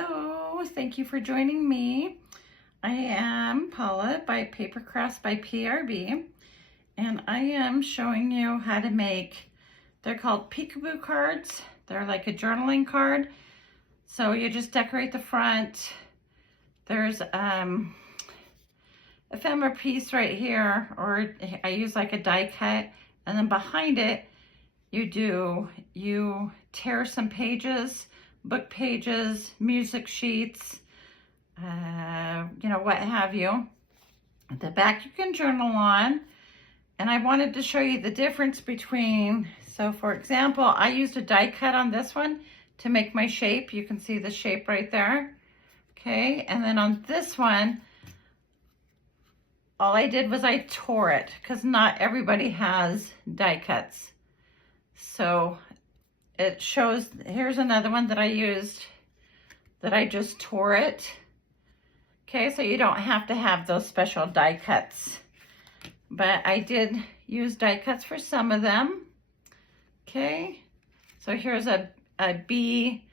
Hello, thank you for joining me. I am Paula by Paper Crafts by PRB, and I am showing you how to make, they're called peekaboo cards. They're like a journaling card. So you just decorate the front. There's ephemera piece right here, or I use like a die cut, and then behind it you tear some pages, book pages, music sheets, what have you. At the back you can journal on, and I wanted to show you the difference between, so for example, I used a die cut on this one to make my shape. You can see the shape right there. Okay, and then on this one, all I did was I tore it, because not everybody has die cuts. So it shows, here's another one that I used, that I just tore it. Okay, so you don't have to have those special die cuts. But I did use die cuts for some of them. Okay, so here's a bee,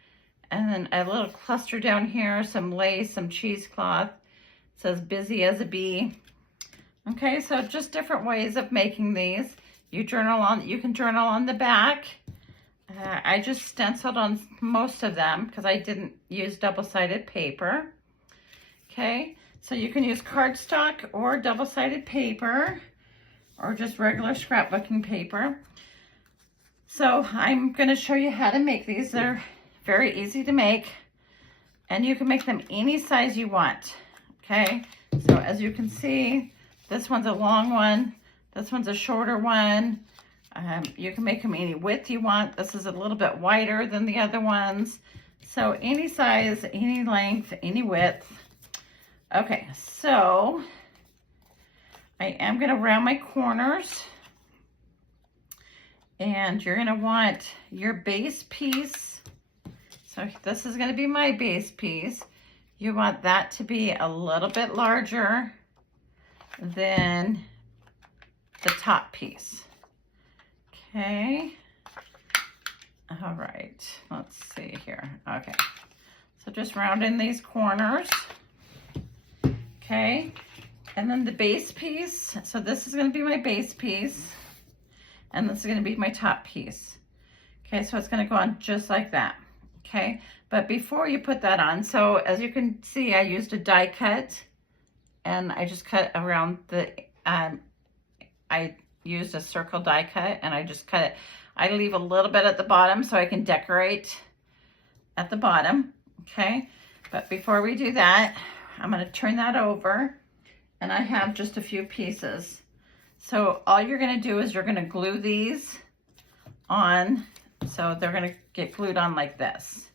and then a little cluster down here, some lace, some cheesecloth. It says busy as a bee. Okay, so just different ways of making these. You can journal on the back. I just stenciled on most of them because I didn't use double-sided paper. Okay, so you can use cardstock or double-sided paper, or just regular scrapbooking paper. So I'm going to show you how to make these. They're very easy to make, and you can make them any size you want. Okay, so as you can see, this one's a long one, this one's a shorter one. You can make them any width you want. This is a little bit wider than the other ones. So any size, any length, any width. Okay, so I am going to round my corners. And you're going to want your base piece. So this is going to be my base piece. You want that to be a little bit larger than the top piece. Okay. All right. Let's see here. Okay. So just round in these corners. Okay. And then the base piece. So this is going to be my base piece. And this is going to be my top piece. Okay. So it's going to go on just like that. Okay. But before you put that on, so as you can see, I used a die cut. And I just cut around the, I used a circle die cut, and I just cut it. I leave a little bit at the bottom so I can decorate at the bottom, okay? But before we do that, I'm gonna turn that over, and I have just a few pieces. So all you're gonna do is you're gonna glue these on, so they're gonna get glued on like this.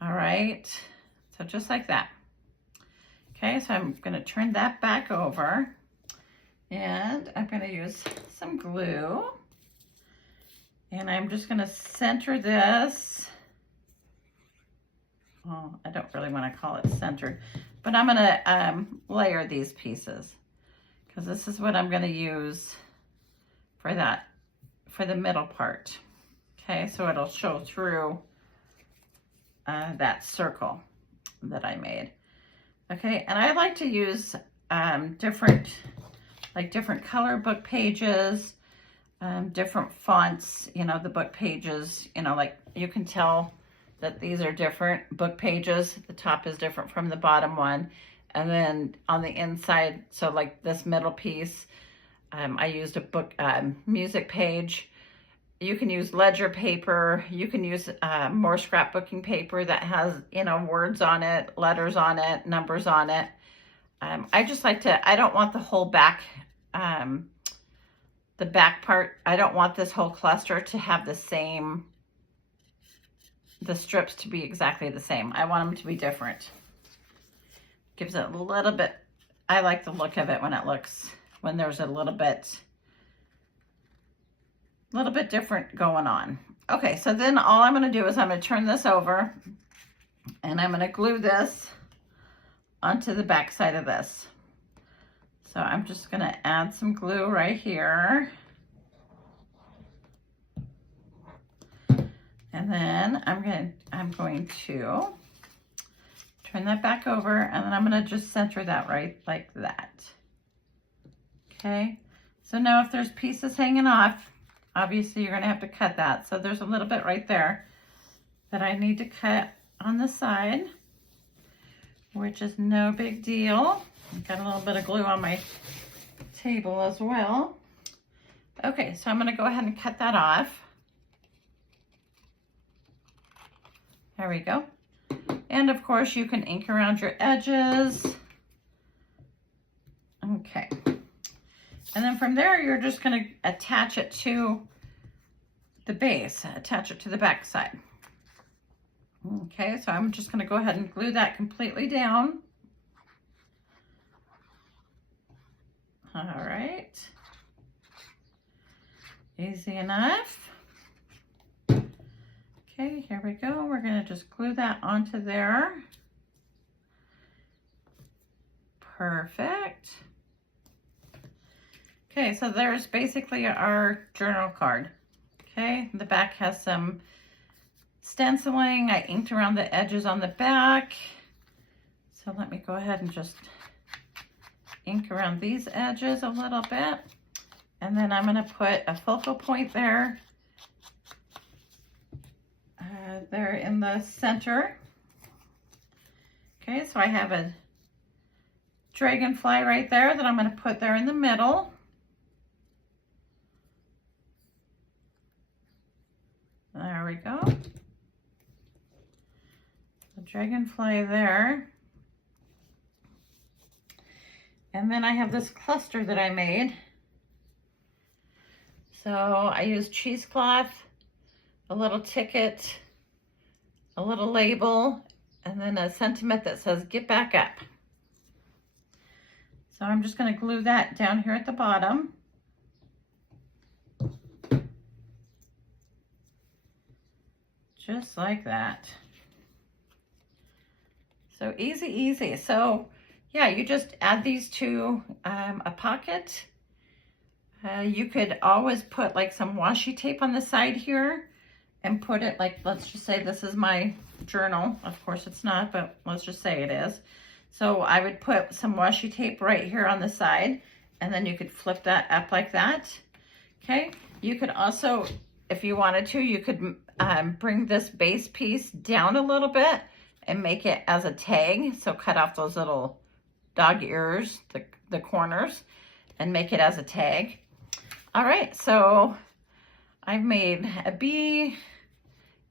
All right, so just like that. Okay, so I'm gonna turn that back over, and I'm gonna use some glue, and I'm just gonna center this. Well, I don't really wanna call it centered, but I'm gonna layer these pieces, because this is what I'm gonna use for that, for the middle part. Okay, so it'll show through that circle that I made. Okay, and I like to use different color book pages, different fonts, the book pages, like you can tell that these are different book pages. The top is different from the bottom one. And then on the inside, so like this middle piece, I used a book music page. You can use ledger paper. You can use more scrapbooking paper that has, words on it, letters on it, numbers on it. I just like to, I don't want the whole back, the back part. I don't want this whole cluster to have the same, the strips to be exactly the same. I want them to be different. Gives it a little bit, I like the look of it when there's a little bit different going on. Okay, so then all I'm going to do is I'm going to turn this over, and I'm going to glue this onto the back side of this. So I'm just going to add some glue right here. And then I'm going to Turn that back over, and then I'm gonna just center that right like that. Okay, so now if there's pieces hanging off, obviously you're gonna have to cut that. So there's a little bit right there that I need to cut on the side, which is no big deal. I've got a little bit of glue on my table as well. Okay, so I'm gonna go ahead and cut that off. There we go. And of course you can ink around your edges. Okay. And then from there, you're just gonna attach it to the base, attach it to the back side. Okay, so I'm just gonna go ahead and glue that completely down. All right. Easy enough. Okay, here we go. We're gonna just glue that onto there. Perfect. Okay, so there's basically our journal card. Okay, the back has some stenciling. I inked around the edges on the back. So let me go ahead and just ink around these edges a little bit. And then I'm gonna put a focal point there. There in the center. Okay, so I have a dragonfly right there that I'm going to put there in the middle. There we go. The dragonfly there. And then I have this cluster that I made. So I used cheesecloth, a little ticket, a little label, and then a sentiment that says, "Get back up." So I'm just going to glue that down here at the bottom. Just like that. So easy, easy. So yeah, you just add these to a pocket. You could always put like some washi tape on the side here and put it like, let's just say this is my journal. Of course it's not, but let's just say it is. So I would put some washi tape right here on the side, and then you could flip that up like that. Okay, you could also, if you wanted to, you could bring this base piece down a little bit and make it as a tag. So cut off those little dog ears, the corners, and make it as a tag. All right, so I've made a bee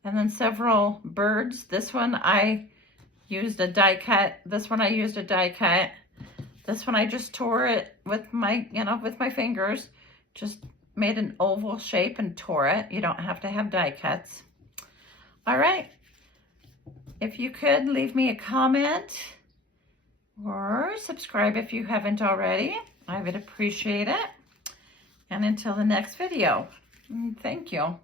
and then several birds. This one I used a die cut. This one I used a die cut. This one I just tore it with my, with my fingers. Just made an oval shape and tore it. You don't have to have die cuts. All right. If you could leave me a comment or subscribe if you haven't already, I would appreciate it. And until the next video, thank you.